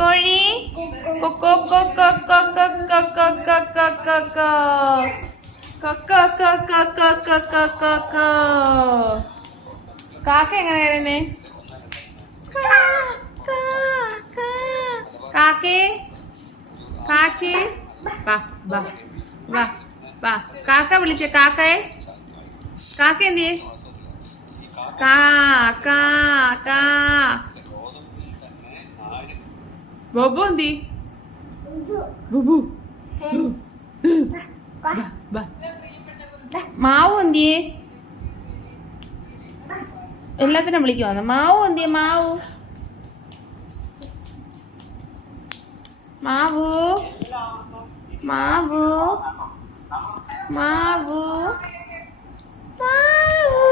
കോഴി കൊക്കോ കൊക്കോ കൊക്കോ കൊക്കോ കൊക്കോ കൊക്കോ കൊക്കോ കൊക്കോ കൊക്കോ കൊക്കോ. കാക്ക എങ്ങനെ വരുന്നേ? കാക്കേ കാക്കേ വാ വാ വാ വാ. കാക്ക വിളിച്ചേ. കാക്കേ കാക്ക എന്തിയേ? കാ കാ കാ. ബൊബു എന്തി? ബുബു. മാവു എന്തിയേ? എല്ലാത്തിനും വിളിക്കുവാന്ന്. മാവു എന്തിയേ? മാവു മാവു മാവു മാവു മാവു.